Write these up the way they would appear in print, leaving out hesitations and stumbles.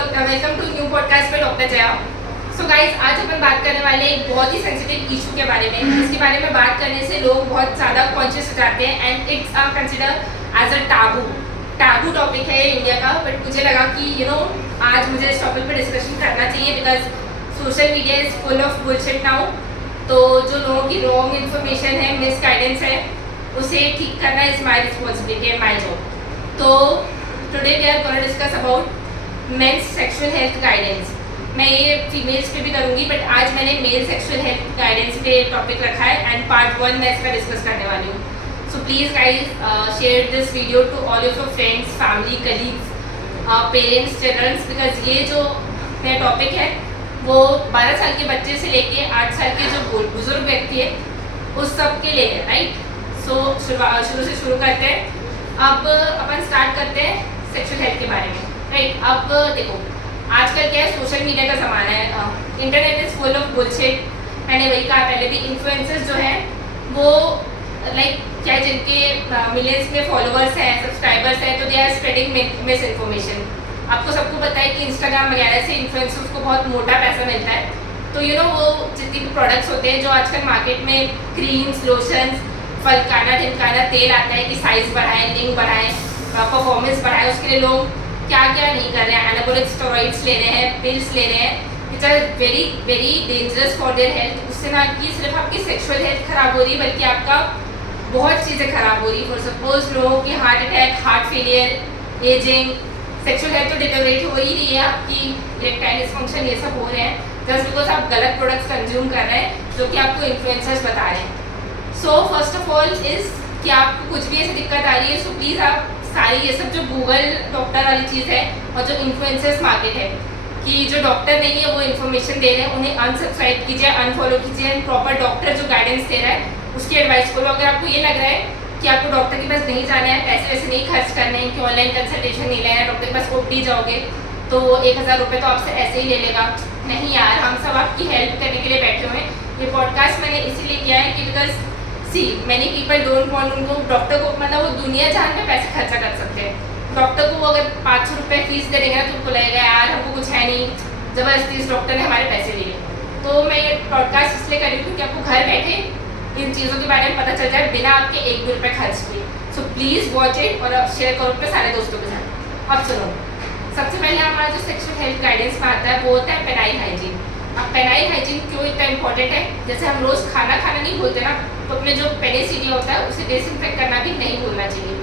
Welcome to new podcast by doctor Jaya. So guys, आज अपन बात करने वाले एक बहुत ही सेंसिटिव इशू के बारे में, जिसके बारे में बात करने से लोग बहुत ज़्यादा कॉन्शियस हो जाते हैं and it's consider as a taboo topic है इंडिया का। बट मुझे लगा कि आज मुझे इस टॉपिक पर डिस्कशन करना चाहिए because social media is full of bullshit now. तो जो लोगों की रॉन्ग इन्फॉर्मेशन है, मिस गाइडेंस है, उसे ठीक करना is my responsibility and my job. तो today we are gonna discuss about men's sexual health guidance. मैं ये फीमेल्स पे भी करूँगी, बट आज मैंने मेल सेक्सुअल हेल्थ गाइडेंस पे टॉपिक रखा है एंड पार्ट 1 मैं इसका डिस्कस करने वाली हूँ। So please guys share this video to all of your friends, family, colleagues, parents, childrens, because ये जो मेरा टॉपिक है वो 12 साल के बच्चे से लेके 8 साल के जो बुजुर्ग व्यक्ति है उस सब के लिए है, राइट। सो शुरू से शुरू करते हैं। अब अपन स्टार्ट करते हैं सेक्सुअल हेल्थ के बारे में, राइट। अब देखो, आजकल क्या है, सोशल मीडिया का ज़माना है, internet is full of bullshit. मैंने वही कहा पहले भी, इन्फ्लुएंसर्स जो हैं वो लाइक क्या है, जिनके मिलियंस में फॉलोअर्स हैं, सब्सक्राइबर्स हैं, तो they are spreading misinformation. आपको सबको पता है कि इंस्टाग्राम वगैरह से इन्फ्लुएंसर्स को बहुत मोटा पैसा मिलता है। तो वो जितने भी प्रोडक्ट्स होते हैं जो आजकल मार्केट में क्रीम्स, लोशंस, फलकाना ढिमकाना तेल आता है कि साइज़ बढ़ाएं, लिंग बढ़ाएं, परफॉर्मेंस बढ़ाएं, उसके लिए लोग क्या क्या नहीं कर रहे हैं। एनाबॉलिक स्टेरॉइड्स ले रहे हैं, पिल्स ले रहे हैं, which are very very dangerous for their health. उससे ना कि सिर्फ आपकी सेक्सुअल हेल्थ खराब हो रही है, बल्कि आपका बहुत चीज़ें खराब हो रही है। फॉर सपोज लोगों की heart attack, heart failure, ageing, sexual health तो डिटेरियोरेट हो ही रही है, आपकी इरेक्टाइल डिसफंक्शन, ये सब हो रहे हैं जस्ट बिकॉज आप गलत प्रोडक्ट्स कंज्यूम कर रहे हैं जो कि आपको इन्फ्लुएंसर्स बता रहे हैं। So first of all is कि आपको कुछ भी ऐसी दिक्कत आ रही है, सो प्लीज़ आप सारी ये सब जो गूगल डॉक्टर वाली चीज़ है और जो इन्फ्लुएंसर्स मार्केट है कि जो डॉक्टर नहीं है वो इन्फॉर्मेशन दे रहे हैं, उन्हें अनसब्सक्राइब कीजिए, अनफॉलो कीजिए एंड प्रॉपर डॉक्टर जो गाइडेंस दे रहा है उसकी एडवाइस करो। अगर आपको ये लग रहा है कि आपको डॉक्टर के पास नहीं जाना है, पैसे वैसे नहीं खर्च करने हैं, कि ऑनलाइन कंसल्टेशन नहीं लेना है, डॉक्टर के पास ओपीडी जाओगे तो 1000 रुपये तो आपसे ऐसे ही ले लेगा, नहीं यार, हम सब आपकी हेल्प करने के लिए बैठे हुए हैं। ये पॉडकास्ट मैंने इसीलिए किया है कि because see many people don't want, उनको डॉक्टर को मतलब वो दुनिया जहान पे पैसे खर्चा कर सकते हैं। डॉक्टर को वो अगर 500 रुपये फीस दे देंगे ना तो उनको लगेगा यार हमको कुछ है नहीं, ज़बरदस्ती इस डॉक्टर ने हमारे पैसे लिए। तो मैं ये पॉडकास्ट इसलिए कर रही हूँ कि आपको घर बैठे इन चीज़ों के बारे में पता चल जाए बिना आपके 1 भी रुपये खर्च किए। सो प्लीज़ वॉच इट और शेयर करो अपने सारे दोस्तों के साथ। अब सुनो, सबसे पहले हमारा जो सेक्सुअल हेल्थ गाइडेंस में आता है वो होता है पेनाइल हाइजीन। अब पेनाइल हाइजीन क्यों इतना इंपॉर्टेंट है, जैसे हम रोज़ खाना नहीं बोलते ना, तो अपने जो पेनिसिलिया होता है उसे डिसइंफेक्ट करना भी नहीं भूलना चाहिए।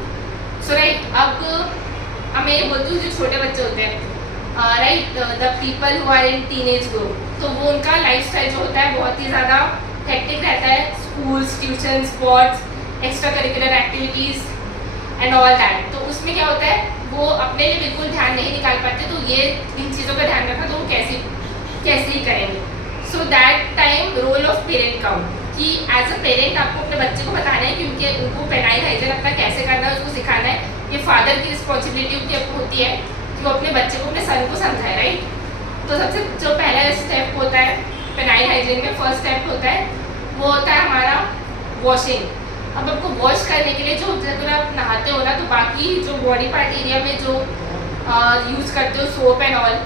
सो राइट, अब मैं ये बोलती हूँ जो छोटे बच्चे होते हैं, right, the people who are in teenage group, तो वो उनका लाइफस्टाइल जो होता है बहुत ही ज़्यादा हेक्टिक रहता है। Schools, tuition, sports, extra curricular activities and all that. तो उसमें क्या होता है, वो अपने लिए बिल्कुल ध्यान नहीं निकाल पाते। तो ये इन चीज़ों का ध्यान रखना, तो वो कैसे ही करेंगे। So that time role of parent count, कि एज अ पेरेंट आपको अपने बच्चे को बताना है कि उनको पेनाइल हाइजीन अपना कैसे करना है, उसको सिखाना है। ये फादर की रिस्पॉन्सिबिलिटी होती है कि वो अपने बच्चे को, अपने सन को समझाए, राइट। तो सबसे जो पहला स्टेप होता है पेनाइल हाइजीन में, फर्स्ट स्टेप होता है वो होता है हमारा वॉशिंग। अब आपको वॉश करने के लिए जो अगर आप नहाते हो ना, तो बाकी जो बॉडी पार्ट एरिया में जो यूज़ करते हो सोप एंड ऑल,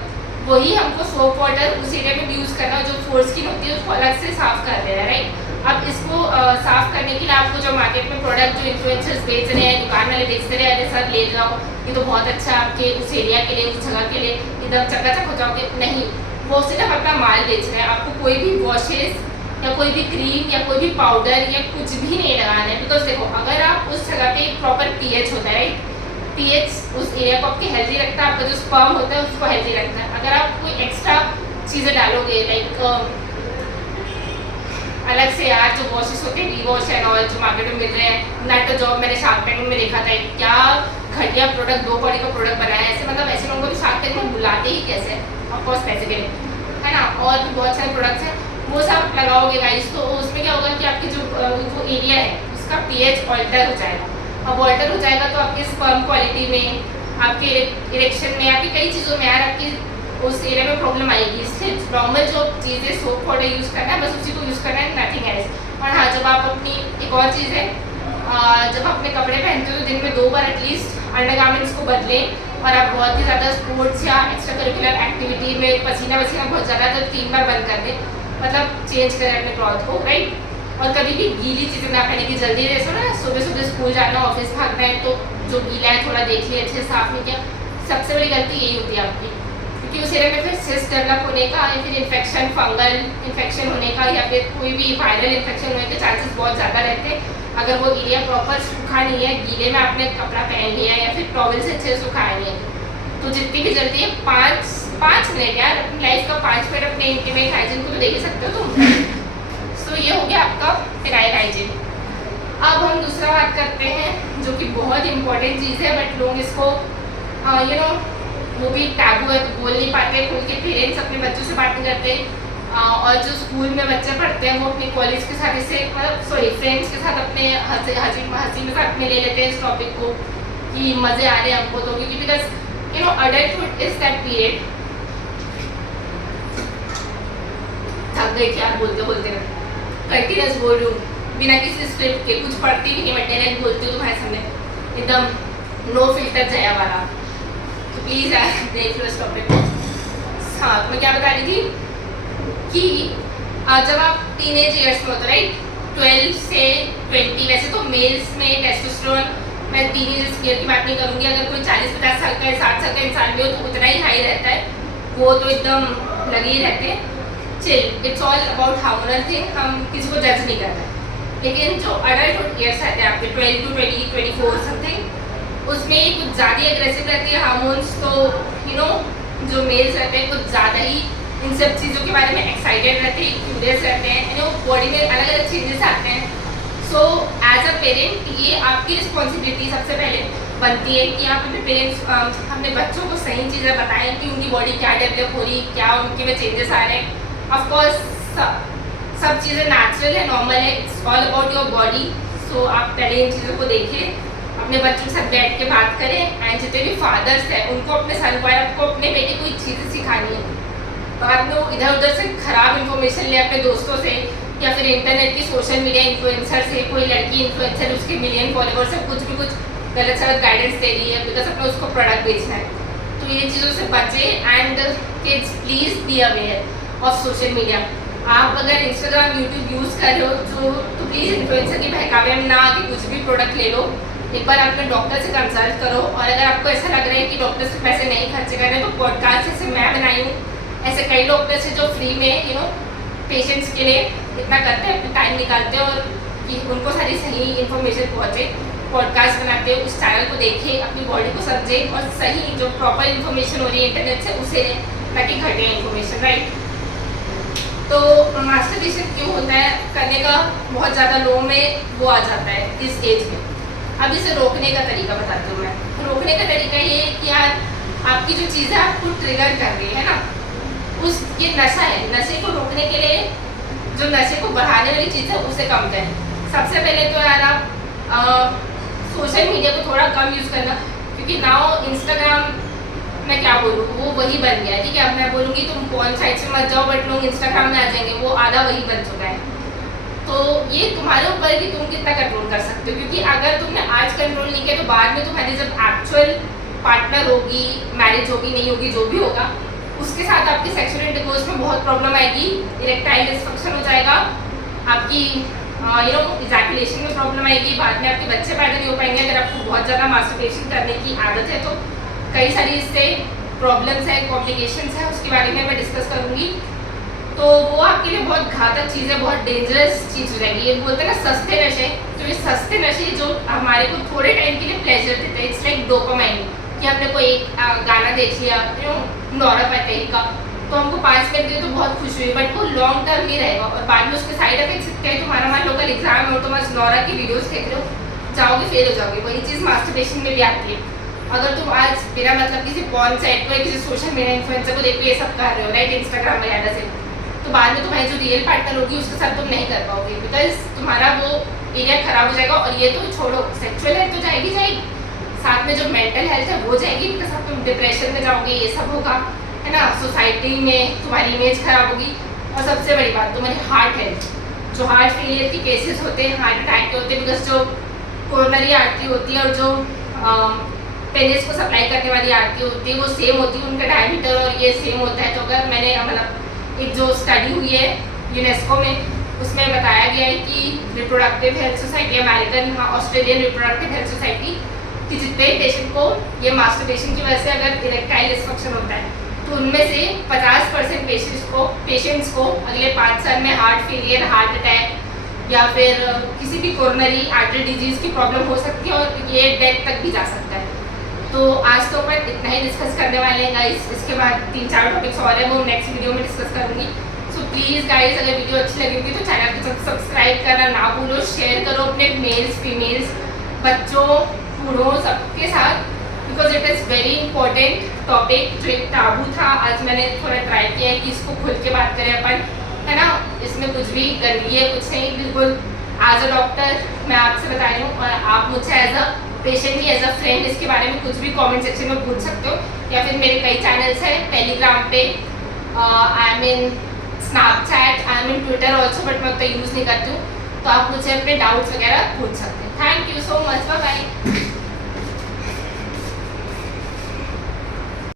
वही हमको सोप वाटर उस एरिया में भी यूज़ करना, जो फोर स्किन होती है उसको अलग से साफ़ कर देना, राइट। अब इसको साफ़ करने के लिए आपको जो मार्केट में प्रोडक्ट जो इन्फ्लुएंसर्स बेच रहे हैं, दुकान वाले बेचते रहे, अरे सर ले जाओ ये तो बहुत अच्छा आपके उस एरिया के लिए, उस जगह के लिए, एकदम चकाचक हो जाओगे, नहीं, वो सिर्फ अपना माल बेच रहे हैं। आपको कोई भी वॉशेस या कोई भी क्रीम या कोई भी पाउडर या कुछ भी नहीं लगाना है। बिकॉज देखो, अगर आप उस जगह पे प्रॉपर पीएच होता है, राइट, पीएच उस एरिया को आपके हेल्दी रखता है, आपका जो स्पर्म होता है उसको हेल्दी रखता है। अगर आप कोई एक्स्ट्रा चीज़ें डालोगे लाइक अलग से यार जो वॉशेस होते हैं, वी वॉश एंड ऑल जो मार्केट में मिल रहे हैं, नट जॉब मैंने शार्क टैंक में देखा था, क्या घटिया प्रोडक्ट, 2 बॉडी का प्रोडक्ट बनाया है। ऐसे मतलब ऐसे लोगों को तो शार्क टैंक में बुलाते ही कैसे, ऑफकोर्स पैसे के लिए, है ना। और भी बहुत सारे प्रोडक्ट्स हैं, वो सब लगाओगे गाइस, तो उसमें क्या होगा कि आपकी जो एरिया है उसका पीएच ऑल्टर हो जाएगा। अब ऑल्टर हो जाएगा तो आपकी स्पर्म क्वालिटी में, आपके इरेक्शन में, आपकी कई चीज़ों में यार आपकी उस एरिया में प्रॉब्लम आएगी। इसलिए नॉर्मल जो चीज़ें सोप पाउडर यूज़ करना है, बस उसी को यूज़ करना है, नथिंग एल्स। और हाँ, जब आप अपनी एक और चीज़ है, जब अपने कपड़े पहनते हो तो दिन में 2 बार एटलीस्ट अंडरगारमेंट्स को बदलें, और आप बहुत ही ज़्यादा स्पोर्ट्स या एक्स्ट्रा करिकुलर एक्टिविटी में पसीना बहुत ज़्यादा तो 3 बार बंद कर दें, मतलब चेंज करें अपने क्लॉथ को, राइट। और कभी भी गीली चीज़ें ना पहने की, जल्दी जैसे ना सुबह सुबह स्कूल जाना, ऑफिस भागना है, तो जो गीला है थोड़ा देख लिया, अच्छे से साफ नहीं किया। सबसे बड़ी गलती यही होती है आपकी, क्योंकि उस एरिया में फिर सिस्ट डेवलप होने का या फिर इन्फेक्शन, फंगल इन्फेक्शन होने का या फिर कोई भी वायरल इन्फेक्शन होने के चांसेस बहुत ज़्यादा रहते हैं। अगर वो एरिया प्रॉपर सूखा नहीं है, गीले में आपने कपड़ा पहन लिया है या फिर टॉवल से अच्छे से सुखाया नहीं है, तो जितनी भी जल्दी है 5 मिनट यार, अपनी लाइफ का 5 मिनट अपने इंटीमेट हाइजीन को तो देख ही सकते हो तुम। सो ये हो गया आपका फिनाइल हाइजीन। अब हम दूसरा बात करते हैं जो कि बहुत इंपॉर्टेंट चीज़ है, बट लोग इसको वो भी टैबू है तो बोल नहीं पाते, खुल के पेरेंट्स अपने बच्चों से बात नहीं करते, और जो स्कूल में बच्चे पढ़ते हैं वो अपने कॉलेज के साथ इससे फ्रेंड्स के साथ अपने हंसी मजाक में ले लेते हैं इस टॉपिक को कि मज़े आ रहे हैं हमको, तो क्योंकि because adulthood is that period. थक गई क्या बोलते बोलते कंटिन्यूस बोल रही हूँ बिना किसी स्क्रिप्ट के, कुछ पढ़ती भी नहीं, मैं डायरेक्ट बोलती हूँ तुम्हारे सामने एकदम नो फिल्टर जया वाला, तो प्लीज़ यार देख लो इस टॉपिक को। हाँ, तो मैं क्या बता रही थी कि जब आप टीनेज ईयर्स में होते राइट, 12 से 20, वैसे तो मेल्स में टेस्टोस्टेरोन, मैं टीनेज ईयर की बात नहीं करूँगी, अगर कोई 40-50 साल का 60 साल का इंसान भी हो तो उतना ही हाई रहता है, वो तो एकदम लगे ही रहते हैं। Chill, it's all about hormonal thing, हम किसी को जज नहीं कर रहे। लेकिन जो अडल्टहुड ईयर्स रहते हैं आपके 12 to 20, 24 समथिंग, उसमें कुछ ज़्यादा एग्रेसिव रहती है हार्मोन्स, तो जो मेल्स रहते हैं कुछ ज़्यादा ही इन सब चीज़ों के बारे में एक्साइटेड रहते हैं, क्यूरियस रहते हैं, बॉडी में अलग अलग चेंजेस आते हैं। सो एज अ पेरेंट ये आपकी रिस्पॉन्सिबिलिटी सबसे पहले बनती है कि आप अपने पेरेंट्स अपने बच्चों को सही चीज़ें बताएं कि उनकी बॉडी क्या डेवलप हो रही, क्या उनके में चेंजेस आ रहे हैं। ऑफकोर्स सब चीज़ें नेचुरल है, नॉर्मल है, it's all about your body. So आप पहले इन चीज़ों को देखिए, अपने बच्चों के साथ बैठ के बात करें, एंड जितने भी फादर्स हैं उनको अपने सन को या आपको अपने बेटे को चीज़ें सिखानी है। बाद में वो इधर उधर से ख़राब इन्फॉर्मेशन ले अपने दोस्तों से या फिर इंटरनेट की सोशल मीडिया इन्फ्लुएंसर से, कोई लड़की इन्फ्लुएंसर उसके मिलियन फॉलोअर्स से कुछ भी कुछ गलत सलत गाइडेंस दे रही है बिकॉज अपना उसको प्रोडक्ट बेचना है, तो ये चीज़ों से बचे। And kids please be aware of social media. आप अगर इंस्टाग्राम यूट्यूब यूज़ कर रहे हो तो प्लीज़ इन्फ्लुएंसर की बहकावे में ना कि कुछ भी प्रोडक्ट ले लो, एक बार अपने डॉक्टर से कंसल्ट करो। और अगर आपको ऐसा लग रहा है कि डॉक्टर से पैसे नहीं खर्च कर रहे तो पॉडकास्ट जैसे मैं बनाई हूँ, ऐसे कई डॉक्टर्स हैं जो फ्री में पेशेंट्स के लिए इतना करते हैं, अपना टाइम निकालते हैं और कि उनको सारी सही इन्फॉर्मेशन पहुँचे, पॉडकास्ट बनाते हैं, उस चैनल को देखें, अपनी बॉडी को समझें और सही जो प्रॉपर इन्फॉर्मेशन हो रही है इंटरनेट से उसे लें, ताकि घटे इन्फॉर्मेशन, राइट। तो मास्टरबेशन क्यों होता है करने का, बहुत ज़्यादा लो में वो आ जाता है इस एज में। अब इसे रोकने का तरीका बताती हूँ मैं। रोकने का तरीका ये है कि यार आपकी जो चीज़ें आपको ट्रिगर कर रही है ना, ये नशा है, नशे को रोकने के लिए जो नशे को बढ़ाने वाली चीज़ है उसे कम करें। सबसे पहले तो यार आप सोशल मीडिया को थोड़ा कम यूज़ करना, क्योंकि नाउ इंस्टाग्राम मैं क्या बोलूँ वो वही बन गया है, ठीक है। अब मैं बोलूँगी तुम कौन साइड से मत जाओ, बट लोग इंस्टाग्राम में आ जाएंगे, वो आधा वही बन चुका है। तो ये तुम्हारे ऊपर है कि तुम कितना कंट्रोल कर सकते हो, क्योंकि अगर तुमने आज कंट्रोल नहीं किया तो बाद में तुम्हारी जब एक्चुअल पार्टनर होगी, मैरिज होगी नहीं होगी, जो भी होगा, उसके साथ आपकी सेक्सुअल इंटरकोर्स में बहुत प्रॉब्लम आएगी, इरेक्टाइल डिस्फंक्शन हो जाएगा, आपकी इजैकुलेशन में प्रॉब्लम आएगी, बाद में आपके बच्चे पैदा नहीं हो पाएंगे। अगर आपको बहुत ज़्यादा मास्टरबेशन करने की आदत है तो कई सारी इससे प्रॉब्लम्स है, कॉम्प्लिकेशंस है, उसके बारे में मैं डिस्कस करूँगी। तो वो आपके लिए बहुत घातक चीज़ है, बहुत डेंजरस चीज़ हो जाएगी। ये बोलते हैं ना सस्ते नशे, तो ये सस्ते नशे जो हमारे को थोड़े टाइम के लिए प्लेजर देते हैं, इट्स लाइक डोपामाइन, कि हमने कोई एक गाना देख लिया नोरा फतेही का, तो हमको 5 मिनट के तो बहुत खुश हुई, बट वो लॉन्ग टर्म नहीं रहेगा और बाद में उसके साइड इफेक्ट्स इतने हैं। तुम्हारा मान लो कल एग्जाम हो तो बस नोरा की वीडियोस देख रहे हो, जाओगे फेल हो जाओगे। वही चीज़ मास्टरबेशन में भी आती है। अगर तुम आज बिना मतलब किसी पॉर्न साइट को या किसी सोशल मीडिया इन्फ्लुएंसर को देखो ये सब कर रहे हो, राइट, इंस्टाग्राम वगैरह से, तो बाद में तुम्हारी जो रियल पार्टनर होगी उसके साथ तुम नहीं कर पाओगे, बिकॉज तुम्हारा वो एरिया खराब हो जाएगा। और ये तो छोड़ो, सेक्सुअल हेल्थ तो जाएगी जाएगी, साथ में जो मेंटल हेल्थ है वो जाएगी, बिकॉज अब तुम डिप्रेशन में जाओगे, ये सब होगा, है ना। सोसाइटी में तुम्हारी इमेज खराब होगी। और सबसे बड़ी बात तुम्हारी हार्ट हेल्थ, जो हार्ट फेलियर के केसेस होते हैं, हार्ट अटैक के होते हैं, बिकॉज जो कोरोनरी आर्टरी होती है और जो पेनिस को सप्लाई करने वाली आरती होती है वो सेम होती है, उनका डायमीटर और ये सेम होता है। तो अगर मैंने मतलब एक जो स्टडी हुई है यूनेस्को में, उसमें बताया गया है कि reproductive health society, American Australian reproductive health society, कि जितने पेशेंट को ये मास्टरबेशन की वजह से अगर इरेक्टाइल डिसफंक्शन होता है तो उनमें से 50% पेशेंट्स को अगले 5 साल में हार्ट फेलियर, हार्ट अटैक या फिर किसी भी कोरोनरी आर्टरी डिजीज़ की प्रॉब्लम हो सकती है और ये डेथ तक भी जा सकता है। तो आज तो अपन इतना ही डिस्कस करने वाले हैं गाइस। इसके बाद 3-4 टॉपिक्स और हैं, वो नेक्स्ट वीडियो में डिस्कस करूँगी। सो प्लीज़ गाइस, अगर वीडियो अच्छी लगी होगी तो चैनल को सब्सक्राइब करना ना भूलो, शेयर करो अपने मेल्स, फीमेल्स, बच्चों, बूढ़ों सबके साथ, because it is very important topic. जो एक टाबू था, आज मैंने थोड़ा ट्राई किया है कि इसको खुल के बात करें अपन, है ना। इसमें कुछ भी गंदगी है कुछ नहीं, बिल्कुल एज अ डॉक्टर मैं आपसे बता रही हूँ, और आप मुझसे एज अ पेशेंट भी, एज अ फ्रेंड इसके बारे में कुछ भी कमेंट सेक्शन में पूछ सकते हो, या फिर मेरे कई चैनल्स हैं टेलीग्राम पे, I am in Snapchat, I am in Twitter also, but मैं उतना यूज़ नहीं करती हूँ। तो आप मुझसे अपने डाउट्स वगैरह पूछ सकते हैं। Thank you so much, bye bye.